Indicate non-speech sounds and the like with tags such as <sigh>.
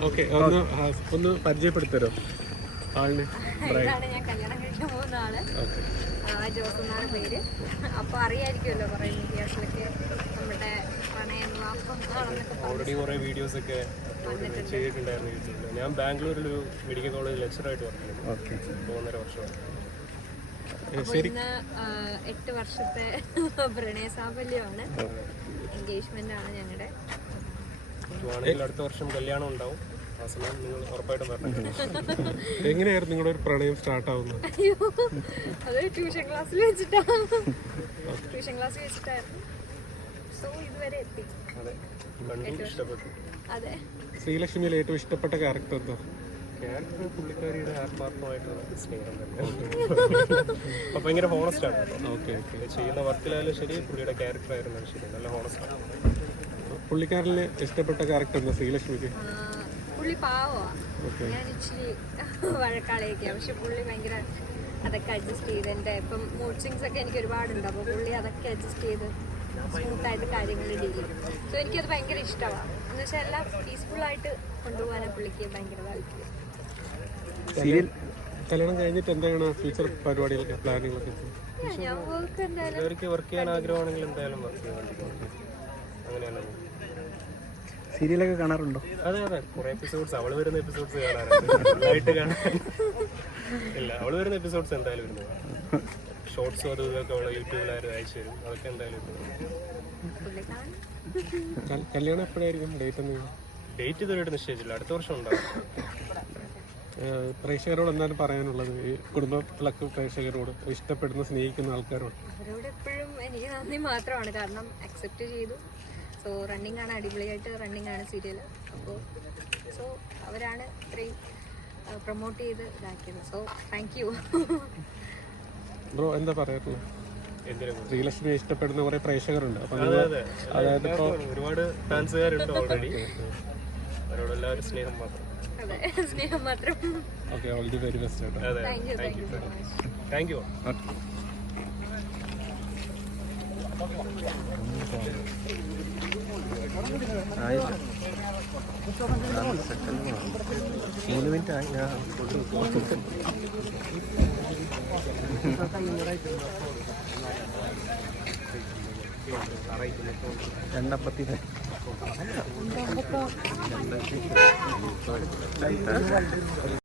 നോക്കട്ടെ ഒന്ന് ഒന്ന് ഒന്ന് പരിചയപ്പെടുത്തരോ ആളിന് ജോസ് എന്നാണ് പേര്. അപ്പൊ അറിയായിരിക്കുമല്ലോ കുറെ മീഡിയാസിലൊക്കെ നമ്മുടെ പ്രണയം ഓൾറെഡി കുറേ വീഡിയോസ് ഒക്കെ ചെയ്തിട്ടുണ്ടായിരുന്നു യൂട്യൂബിൽ ഞാൻ ബാംഗ്ലൂരിൽ ഒരു മെഡിക്കൽ കോളേജ് ലെക്ചറായിട്ട് വർക്ക് ചെയ്യുന്നു ഒന്നര വർഷമായി അപ്പൊ ഇന്ന് എട്ട് വർഷത്തെ <laughs> പ്രണയസാഫല്യമാണ് എൻഗേജ്മെന്റ് ആണ് ഞങ്ങളുടെ അടുത്ത വർഷം കല്യാണം ഉണ്ടാവും. <laughs> എങ്ങനെയായിരുന്നു നിങ്ങളുടെ ഒരു പ്രണയം സ്റ്റാർട്ട് ആവുന്നത്? അയ്യോ അത് ട്യൂഷൻ ക്ലാസ്സിൽ വെച്ചിട്ടാ. ട്യൂഷൻ ക്ലാസ്സിൽ വെച്ചിട്ടായിരുന്നു. സോ ഇതുവരെ എത്തി. അതെ കണ്ടു ഇഷ്ടപ്പെട്ടു. അതെ. ശ്രീലക്ഷ്മിയിൽ ഏറ്റവും ഇഷ്ടപ്പെട്ട ക്യാരക്ടർ എന്താ? ക്യാരക്ടർ പുള്ളിക്കാരിയുടെ ആത്മാർത്ഥമായിട്ടുള്ള സ്നേഹം തന്നെ. <laughs> ഭയങ്കര ഹോണസ്റ്റ് ആണ്. ഓക്കെ ഓക്കെ ചെയ്യുന്ന വർക്കിലായാലും ശരി പുള്ളിയുടെ ക്യാരക്ടർ ആയിരുന്നാലും ശരി നല്ല ഹോണസ്റ്റ് ആണ്. പുള്ളിക്കാരന് ഇഷ്ടപ്പെട്ട ക്യാരക്ടർ എന്താ ശ്രീലക്ഷ്മിക്ക്? പുള്ളി പാവമാണ് ഞാൻ ഇച്ചിരി വഴക്കാളിയൊക്കെയാണ് പക്ഷെ പുള്ളി ഭയങ്കര അതൊക്കെ അഡ്ജസ്റ്റ് ചെയ്ത് എന്റെ ഇപ്പം മൂഡ് സ്വിങ്സ് ഒക്കെ എനിക്ക് ഒരുപാടുണ്ട്. അപ്പോൾ പുള്ളി അതൊക്കെ അഡ്ജസ്റ്റ് ചെയ്ത് സ്മൂത്തായിട്ട് കാര്യങ്ങൾ ഡീൽ ചെയ്യും. സോ എനിക്കത് ഭയങ്കര ഇഷ്ടമാണ് എന്ന് വെച്ചാൽ എല്ലാം പീസ്ഫുള്ളായിട്ട് കൊണ്ടുപോകാനാണ് പുള്ളിക്ക് ഭയങ്കര താല്പര്യം. സീരിയൽ കല്യാണം കഴിഞ്ഞിട്ട് എന്താണ് ഫ്യൂച്ചർ പരിപാടികളൊക്കെ പ്ലാനുകളൊക്കെ ഞാൻ വർക്ക് എന്തായാലും വർക്ക് ചെയ്യാൻ ആഗ്രഹമാണെങ്കിൽ എന്തായാലും വർക്ക് ചെയ്യാൻ അങ്ങനെയല്ല സീരിയലൊക്കെ കാണാറുണ്ടോ? അതെ അതെ. കുറെ എപ്പിസോഡ്സ് അവൾ വരുന്ന എപ്പിസോഡ്സ് കാണാറുണ്ട്. കാണാൻ ഇല്ല അവൾ വരുന്ന എപ്പിസോഡ്സ് എന്തായാലും വരുന്നത് ഷോർട്സും അതും ഇതൊക്കെ അവൾ യൂട്യൂബിലായിരുന്നു അയച്ചു തരും. അതൊക്കെ എന്തായാലും കല്യാണം എപ്പോഴായിരിക്കും ഡേറ്റ് എന്തെങ്കിലും ഡേറ്റ് ഇതുവരെയായിട്ട് നിശ്ചയിച്ചില്ല അടുത്ത വർഷം ഉണ്ടാവും. പ്രേക്ഷകരോട് എന്താണ് പറയാനുള്ളത്? ഈ കുടുംബത്തിലൊക്കെ പ്രേക്ഷകരോട് ഇഷ്ടപ്പെടുന്ന സ്നേഹിക്കുന്ന ആൾക്കാരോട്. അവരോട് എപ്പോഴും എനിക്ക് നന്ദി മാത്രമാണ്. കാരണം അക്സെപ്റ്റ് ചെയ്തു. സോ റണ്ണിങ് ആണ് അടിപൊളിയായിട്ട് റണ്ണിങ് ആണ് സീരിയൽ അപ്പോൾ സോ അവരാണ് ഇത്രയും പ്രൊമോട്ട് ചെയ്ത് ഇതാക്കിയത്. സോ താങ്ക് യു ബ്രോ എന്താ പറയാറുള്ളത് ശ്രീലക്ഷ്മി ഇഷ്ടപ്പെടുന്ന കുറെ പ്രേക്ഷകരുണ്ട്. അതായത് ഇപ്പോ ഒരുപാട് ഫാൻസുകാരുണ്ട് ഓൾറെഡി അവരോട് സ്നേഹം മാത്രം. അതെ സ്നേഹം മാത്രം. Okay all the very best കേട്ടോ thank you thank you so much thank you ആയില്ല സെക്കൻഡ് മൂന്ന് മിനിറ്റ് ആയി ഞാൻ രണ്ടമ്പത്തി